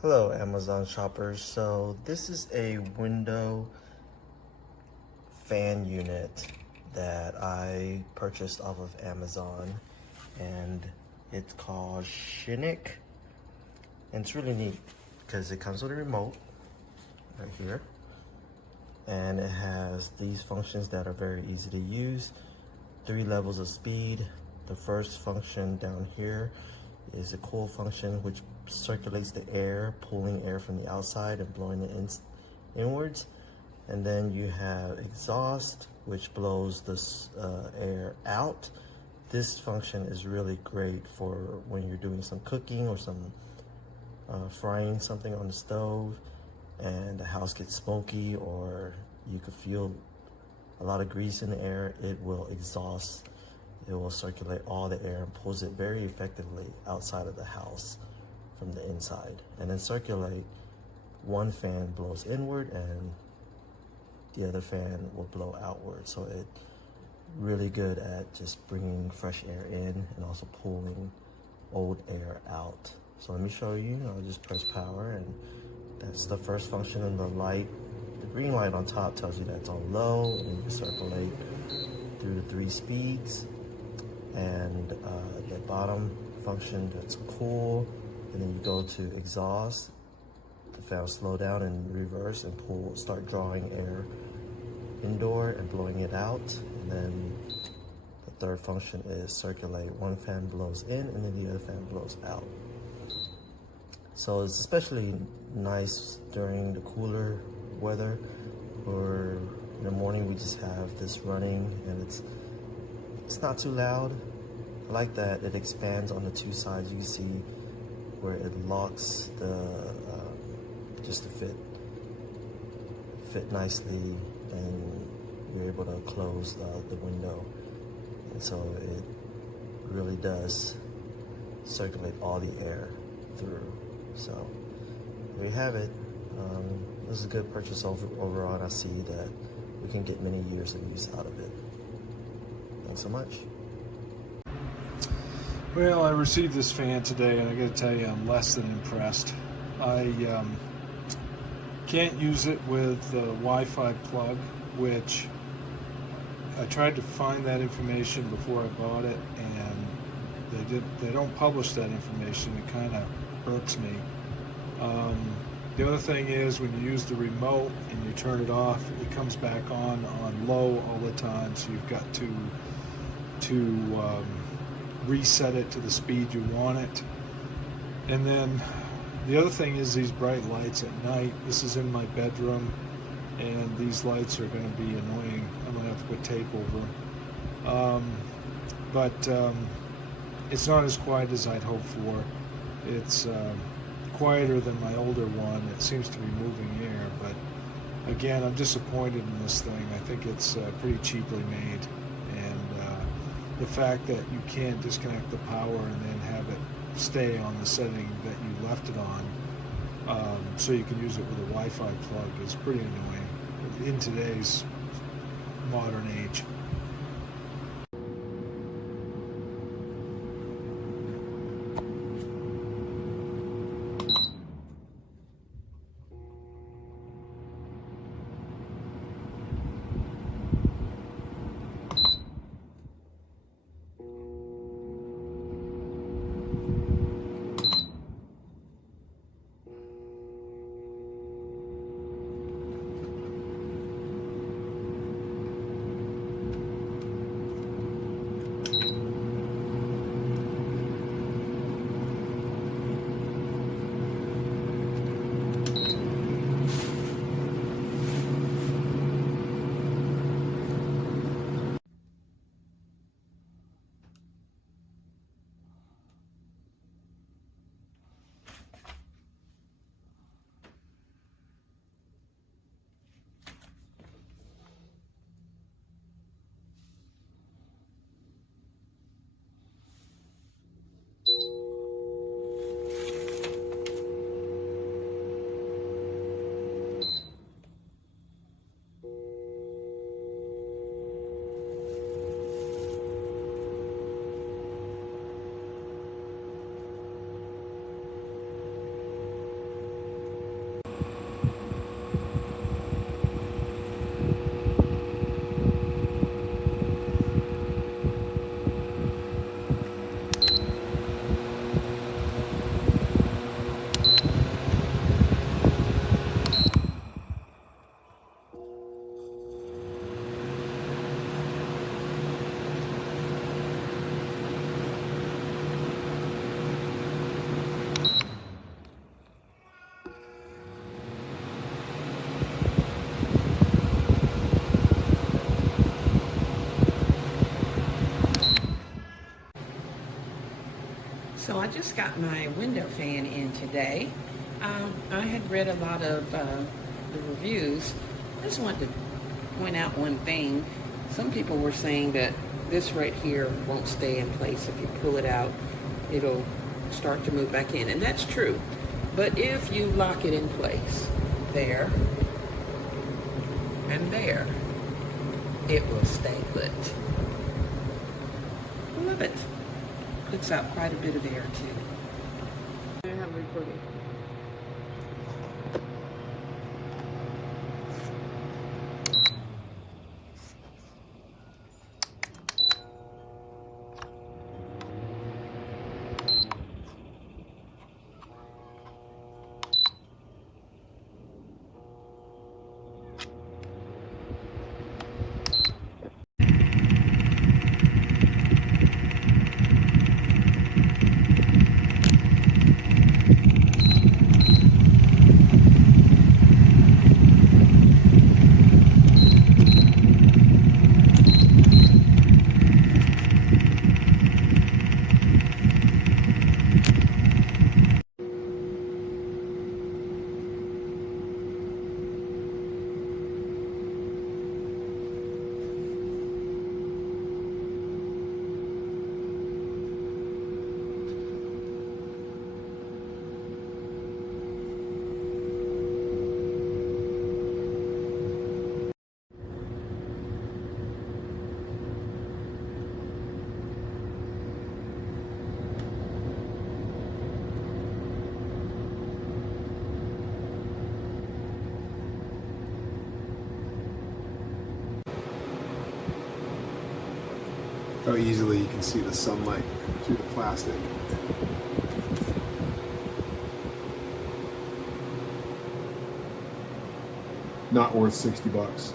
Hello Amazon shoppers. So this is a window fan unit that I purchased off of Amazon, and it's called Shinic, and it's really neat because it comes with a remote right here, and it has these functions that are very easy to use. 3 levels of speed. The first function down here is a cool function, which circulates the air, pulling air from the outside and blowing it inwards. And then you have exhaust, which blows this air out. This function is really great for when you're doing some cooking or some frying something on the stove and the house gets smoky, or you could feel a lot of grease in the air. It will exhaust. It will circulate all the air and pulls it very effectively outside of the house from the inside. And then circulate, one fan blows inward and the other fan will blow outward. So it really good at just bringing fresh air in and also pulling old air out. So let me show you. I'll just press power, and that's the first function. And the light, the green light on top tells you that's on low, and you can circulate through the 3 speeds. And the bottom function, that's cool. And then you go to exhaust, the fan will slow down and reverse and pull, start drawing air indoor and blowing it out. And then the third function is circulate. One fan blows in and then the other fan blows out. So it's especially nice during the cooler weather, or in the morning we just have this running and it's not too loud. I like that it expands on the 2 sides. You can see where it locks the just to fit nicely, and you're able to close the window, and so it really does circulate all the air through. So there you have it. This is a good purchase overall, and I see that we can get many years of use out of it. Thanks so much. Well, I received this fan today, and I got to tell you, I'm less than impressed. I can't use it with the Wi-Fi plug, which I tried to find that information before I bought it, and they don't publish that information. It kind of irks me. The other thing is, when you use the remote and you turn it off, it comes back on low all the time, so you've got to reset it to the speed you want it. And then the other thing is these bright lights at night. This is in my bedroom, and these lights are going to be annoying. I'm going to have to put tape over them. But it's not as quiet as I'd hoped for. It's quieter than my older one. It seems to be moving air, but again, I'm disappointed in this thing. I think it's pretty cheaply made, and the fact that you can't disconnect the power and then have it stay on the setting that you left it on, so you can use it with a Wi-Fi plug, is pretty annoying in today's modern age. just got my window fan in today. I had read a lot of the reviews. I just wanted to point out one thing. Some people were saying that this right here won't stay in place. If you pull it out, it'll start to move back in, and that's true. But if you lock it in place, there and there, it will stay put. I love it. Puts out quite a bit of air too. I have recorded. How easily you can see the sunlight through the plastic. Not worth $60.